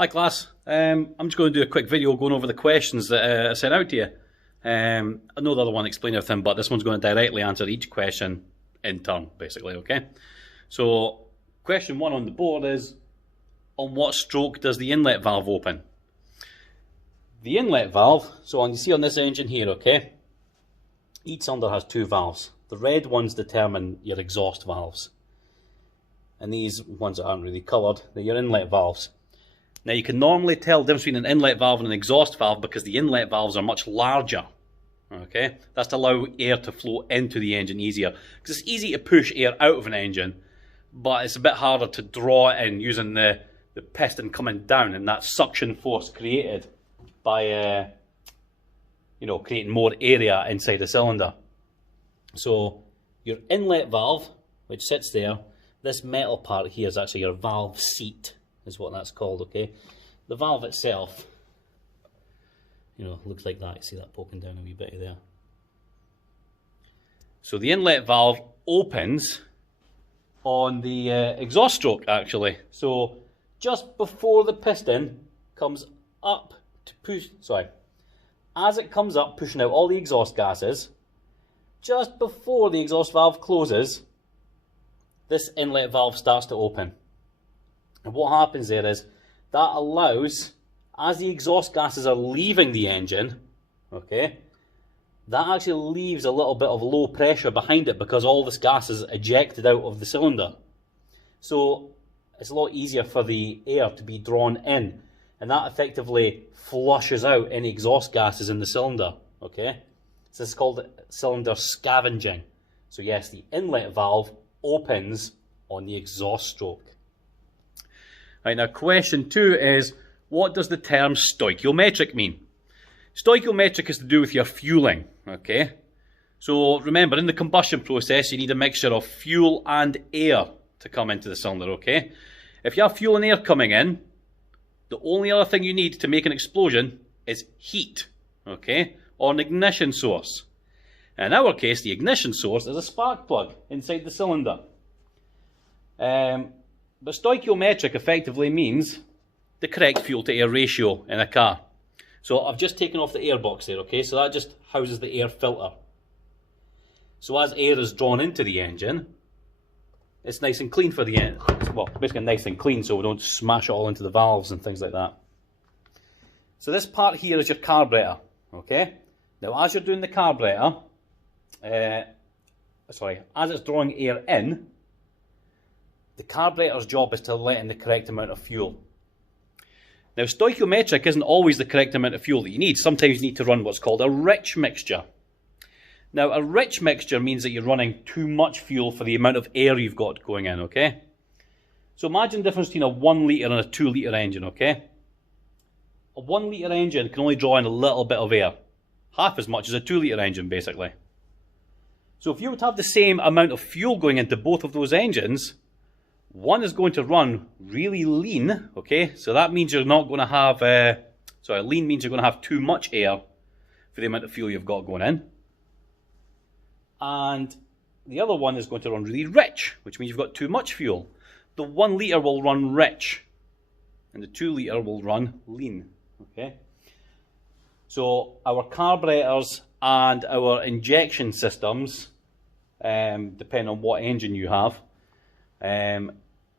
Hi class, I'm just going to do a quick video going over the questions that I sent out to you. I know the other one explained everything, but this one's going to directly answer each question in turn, basically, okay? So, question 1 on the board is, on what stroke does the inlet valve open? The inlet valve, so you see on this engine here, okay? Each cylinder has 2 valves. The red ones determine your exhaust valves. And these ones that aren't really coloured, they're your inlet valves. Now you can normally tell the difference between an inlet valve and an exhaust valve because the inlet valves are much larger. Okay, that's to allow air to flow into the engine easier. Because it's easy to push air out of an engine, but it's a bit harder to draw it in using the piston coming down and that suction force created by creating more area inside the cylinder. So your inlet valve, which sits there, this metal part here is actually your valve seat, is what that's called, okay? The valve itself, looks like that. You see that poking down a wee bit there. So the inlet valve opens on the exhaust stroke, actually. So just before the piston comes up to push, as it comes up, pushing out all the exhaust gases, just before the exhaust valve closes, this inlet valve starts to open. And what happens there is that allows, as the exhaust gases are leaving the engine, okay, that actually leaves a little bit of low pressure behind it because all this gas is ejected out of the cylinder. So it's a lot easier for the air to be drawn in, and that effectively flushes out any exhaust gases in the cylinder, okay? So this is called cylinder scavenging. So yes, the inlet valve opens on the exhaust stroke. Right, now question 2 is, what does the term stoichiometric mean? Stoichiometric is to do with your fueling, okay? So remember, in the combustion process, you need a mixture of fuel and air to come into the cylinder, okay? If you have fuel and air coming in, the only other thing you need to make an explosion is heat, okay? Or an ignition source. In our case, the ignition source is a spark plug inside the cylinder. But stoichiometric effectively means the correct fuel to air ratio in a car. So I've just taken off the air box there, okay? So that just houses the air filter. So as air is drawn into the engine, it's nice and clean for the engine. Well, basically nice and clean so we don't smash it all into the valves and things like that. So this part here is your carburetor, okay? Now as you're doing the carburetor, as it's drawing air in, the carburetor's job is to let in the correct amount of fuel. Now, stoichiometric isn't always the correct amount of fuel that you need. Sometimes you need to run what's called a rich mixture. Now, a rich mixture means that you're running too much fuel for the amount of air you've got going in, okay? So imagine the difference between a 1 litre and a 2 litre engine, okay? A 1 litre engine can only draw in a little bit of air. Half as much as a 2 litre engine, basically. So if you were to have the same amount of fuel going into both of those engines, one is going to run really lean, okay? So that means you're not going to have, lean means you're going to have too much air for the amount of fuel you've got going in. And the other one is going to run really rich, which means you've got too much fuel. The 1 litre will run rich, and the 2 litre will run lean, okay? So our carburetors and our injection systems, depending on what engine you have,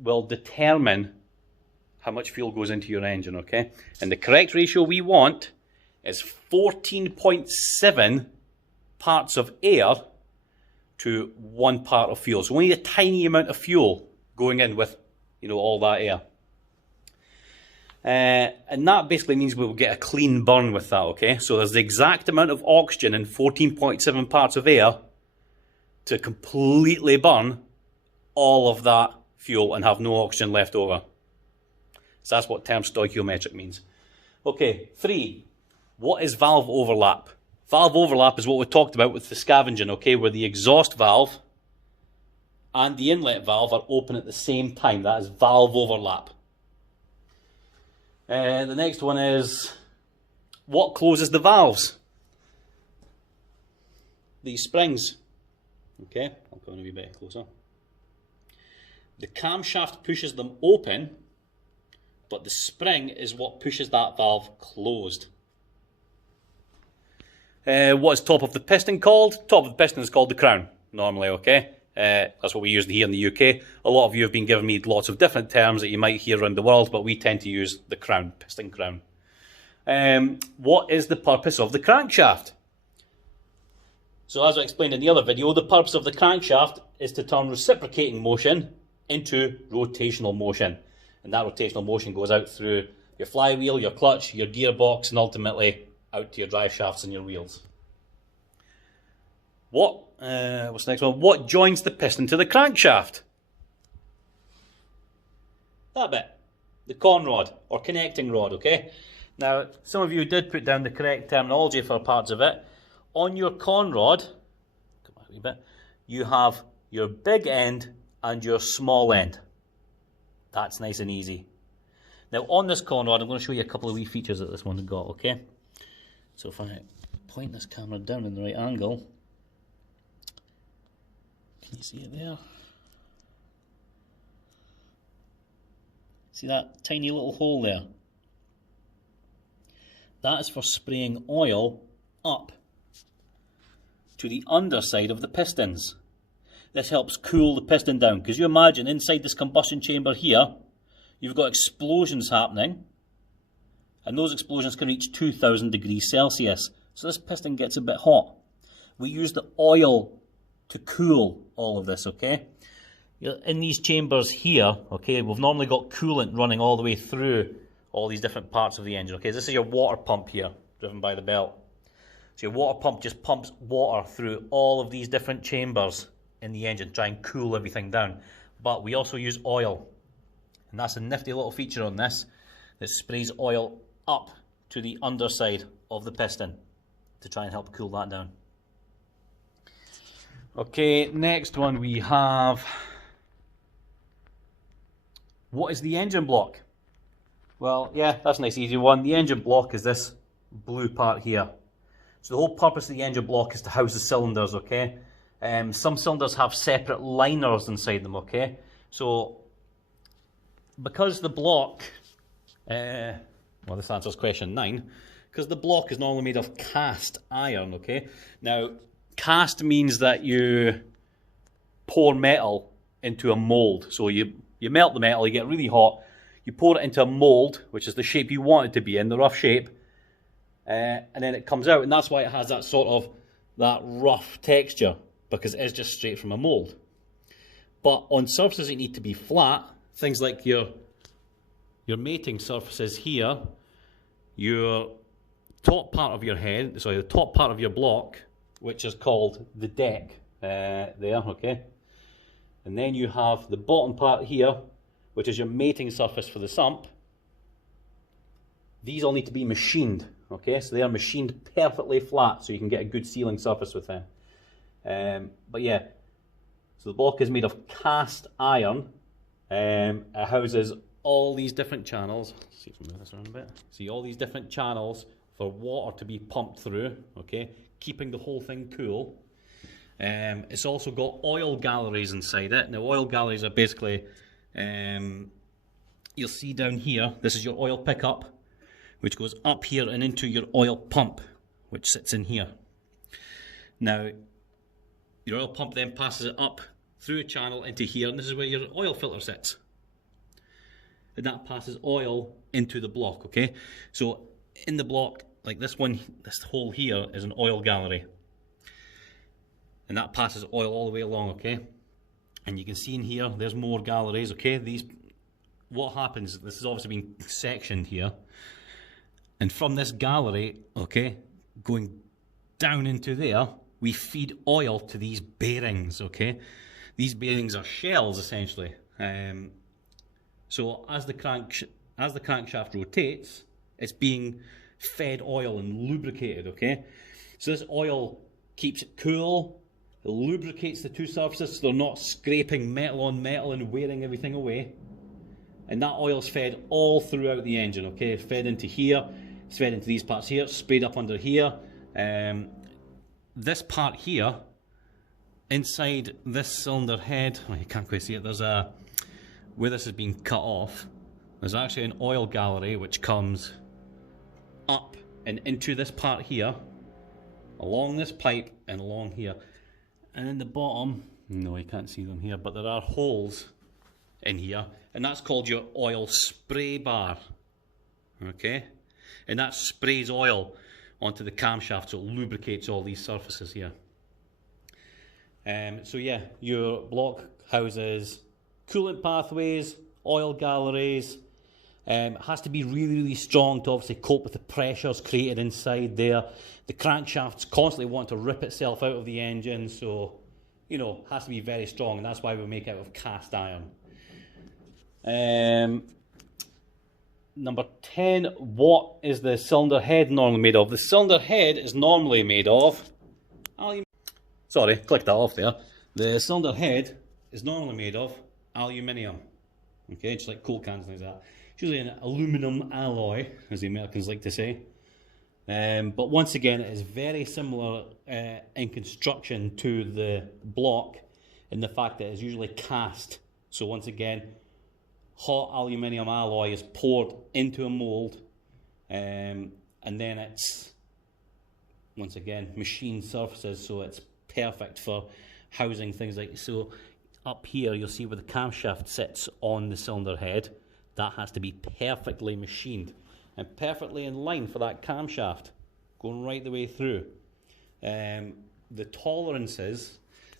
will determine how much fuel goes into your engine, okay? And the correct ratio we want is 14.7 parts of air to 1 part of fuel. So we need a tiny amount of fuel going in with, all that air. And that basically means we will get a clean burn with that, okay? So there's the exact amount of oxygen in 14.7 parts of air to completely burn all of that fuel and have no oxygen left over. So that's what term stoichiometric means. Okay, 3. What is valve overlap? Valve overlap is what we talked about with the scavenging, okay, where the exhaust valve and the inlet valve are open at the same time. That is valve overlap. The next one is, what closes the valves? These springs. Okay, I'll come in a wee bit closer. The camshaft pushes them open, but the spring is what pushes that valve closed. What is top of the piston called? Top of the piston is called the crown, normally, okay? That's what we use here in the UK. A lot of you have been giving me lots of different terms that you might hear around the world, but we tend to use the crown, piston crown. What is the purpose of the crankshaft? So as I explained in the other video, the purpose of the crankshaft is to turn reciprocating motion into rotational motion. And that rotational motion goes out through your flywheel, your clutch, your gearbox, and ultimately out to your drive shafts and your wheels. What's the next one? What joins the piston to the crankshaft? That bit. The con rod, or connecting rod, okay? Now, some of you did put down the correct terminology for parts of it. On your con rod, come on a wee bit, you have your big end and your small end. That's nice and easy. Now, on this con rod, I'm going to show you a couple of wee features that this one's got, okay? So if I point this camera down in the right angle, can you see it there? See that tiny little hole there? That is for spraying oil up to the underside of the pistons. This helps cool the piston down, because you imagine inside this combustion chamber here, you've got explosions happening, and those explosions can reach 2000 degrees Celsius. So this piston gets a bit hot. We use the oil to cool all of this, okay? In these chambers here, okay, we've normally got coolant running all the way through all these different parts of the engine, okay? This is your water pump here, driven by the belt. So your water pump just pumps water through all of these different chambers in the engine, try and cool everything down. But we also use oil, and that's a nifty little feature on this that sprays oil up to the underside of the piston to try and help cool that down. Okay, next one we have, what is the engine block? Well, yeah, that's a nice easy one. The engine block is this blue part here. So the whole purpose of the engine block is to house the cylinders, okay? Some cylinders have separate liners inside them, okay? So because the block, well, this answers question 9, because the block is normally made of cast iron, okay? Now, cast means that you pour metal into a mold. So you melt the metal, you get really hot, you pour it into a mold, which is the shape you want it to be in, the rough shape, and then it comes out, and that's why it has that sort of, that rough texture, because it is just straight from a mold. But on surfaces that need to be flat, things like your mating surfaces here, your top part of your head, sorry, the top part of your block, which is called the deck, there, okay? And then you have the bottom part here, which is your mating surface for the sump. These all need to be machined, okay? So they are machined perfectly flat, so you can get a good sealing surface with them. But yeah, so the block is made of cast iron. It houses all these different channels. Let's see if I can move this around a bit. See all these different channels for water to be pumped through, okay? Keeping the whole thing cool. It's also got oil galleries inside it. Now, oil galleries are basically, you'll see down here, this is your oil pickup, which goes up here and into your oil pump, which sits in here. Now, your oil pump then passes it up through a channel into here, and this is where your oil filter sits. And that passes oil into the block, okay? So in the block, like this one, this hole here is an oil gallery. And that passes oil all the way along, okay? And you can see in here, there's more galleries, okay? These, what happens, this has obviously been sectioned here. And from this gallery, okay, going down into there, we feed oil to these bearings, okay? These bearings are shells, essentially. So as the crankshaft rotates, it's being fed oil and lubricated, okay? So this oil keeps it cool, it lubricates the two surfaces so they're not scraping metal on metal and wearing everything away. And that oil's fed all throughout the engine, okay? It's fed into here, it's fed into these parts here, sprayed up under here. This part here, inside this cylinder head, oh, you can't quite see it, there's a, where this has been cut off, there's actually an oil gallery which comes up and into this part here, along this pipe and along here. And in the bottom, no, you can't see them here, but there are holes in here, and that's called your oil spray bar. Okay? And that sprays oil onto the camshaft, so it lubricates all these surfaces here. So yeah, your block houses coolant pathways, oil galleries. It has to be really, really strong to obviously cope with the pressures created inside there. The crankshaft's constantly wanting to rip itself out of the engine, so, you know, it has to be very strong, and that's why we make it out of cast iron. Number 10, what is the cylinder head normally made of? The cylinder head is normally made of aluminium. Sorry, click that off there. The cylinder head is normally made of aluminium. Okay, just like Coke cans and things like that. It's usually an aluminum alloy, as the Americans like to say. But once again, it is very similar in construction to the block in the fact that it's usually cast. So once again, hot aluminium alloy is poured into a mould, and then it's, once again, machined surfaces, so it's perfect for housing things like so. Up here, you'll see where the camshaft sits on the cylinder head. That has to be perfectly machined and perfectly in line for that camshaft, going right the way through. The tolerances,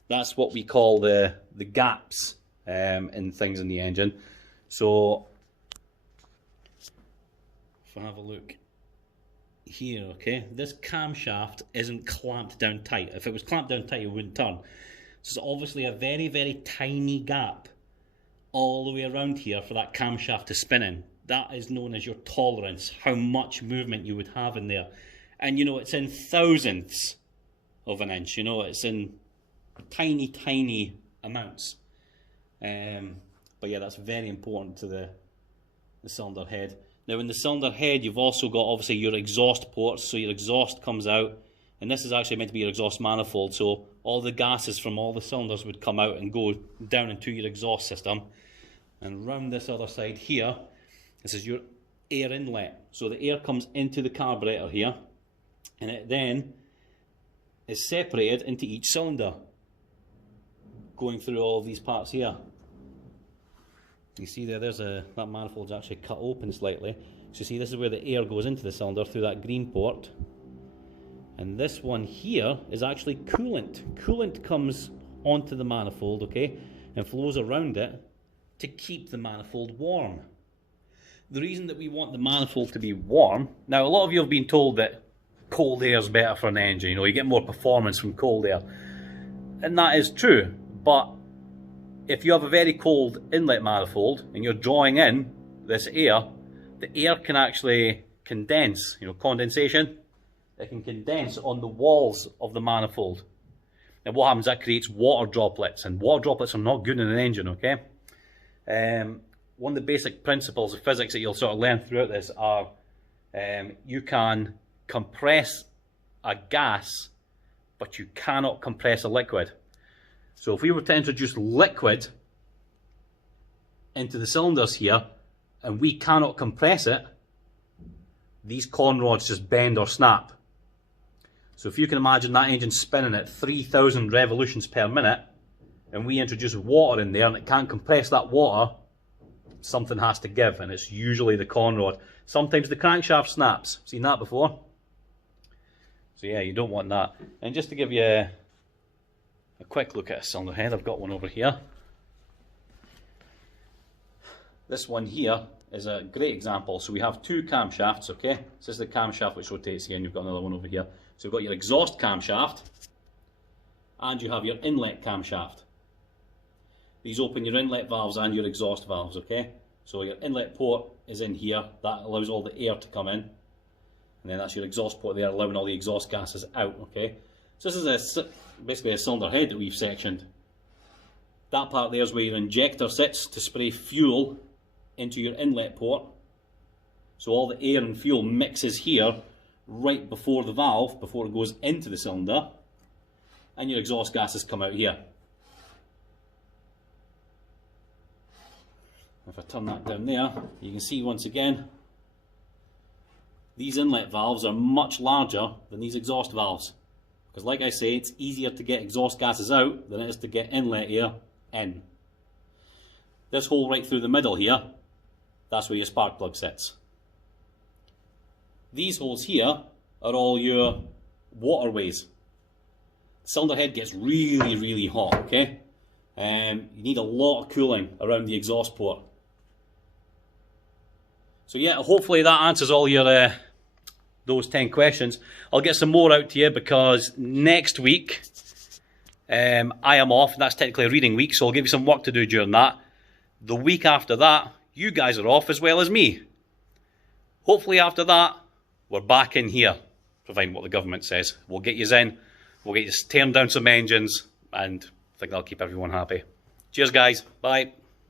that's what we call the gaps in things in the engine. So, if I have a look here, okay, this camshaft isn't clamped down tight. If it was clamped down tight, it wouldn't turn. So it's obviously a very, very tiny gap all the way around here for that camshaft to spin in. That is known as your tolerance, how much movement you would have in there. And you know, it's in thousandths of an inch, you know, it's in tiny, tiny amounts. But yeah, that's very important to the cylinder head. Now in the cylinder head, you've also got obviously your exhaust ports, so your exhaust comes out, and this is actually meant to be your exhaust manifold, so all the gases from all the cylinders would come out and go down into your exhaust system. And round this other side here, this is your air inlet. So the air comes into the carburetor here, and it then is separated into each cylinder, going through all of these parts here. You see there's that manifold's actually cut open slightly. So you see, this is where the air goes into the cylinder through that green port. And this one here is actually coolant. Coolant comes onto the manifold, okay, and flows around it to keep the manifold warm. The reason that we want the manifold to be warm, now a lot of you have been told that cold air is better for an engine, you know, you get more performance from cold air. And that is true, but if you have a very cold inlet manifold and you're drawing in this air, the air can actually condense, you know, condensation. It can condense on the walls of the manifold. And what happens, that creates water droplets, and water droplets are not good in an engine, okay? One of the basic principles of physics that you'll sort of learn throughout this are you can compress a gas, but you cannot compress a liquid. So if we were to introduce liquid into the cylinders here, and we cannot compress it, these con rods just bend or snap. So if you can imagine that engine spinning at 3,000 revolutions per minute, and we introduce water in there and it can't compress that water, something has to give, and it's usually the con rod. Sometimes the crankshaft snaps. Seen that before? So yeah, you don't want that. And just to give you a quick look at a cylinder head, I've got one over here. This one here is a great example. So we have two camshafts, okay? This is the camshaft which rotates here, and you've got another one over here. So you've got your exhaust camshaft, and you have your inlet camshaft. These open your inlet valves and your exhaust valves, okay? So your inlet port is in here, that allows all the air to come in. And then that's your exhaust port there, allowing all the exhaust gases out, okay? So this is basically a cylinder head that we've sectioned. That part there is where your injector sits to spray fuel into your inlet port. So all the air and fuel mixes here right before the valve, before it goes into the cylinder, and your exhaust gases come out here. If I turn that down there, you can see once again, these inlet valves are much larger than these exhaust valves. Because like I say, it's easier to get exhaust gases out than it is to get inlet air in. This hole right through the middle here, that's where your spark plug sits. These holes here are all your waterways. The cylinder head gets really, really hot, okay? You need a lot of cooling around the exhaust port. So yeah, hopefully that answers all your those 10 questions. I'll get some more out to you because next week I am off. That's technically a reading week, so I'll give you some work to do during that. The week after that, you guys are off as well as me. Hopefully after that, we're back in here, providing what the government says. We'll get you in, we'll get you tearing down some engines, and I think that'll keep everyone happy. Cheers guys, bye.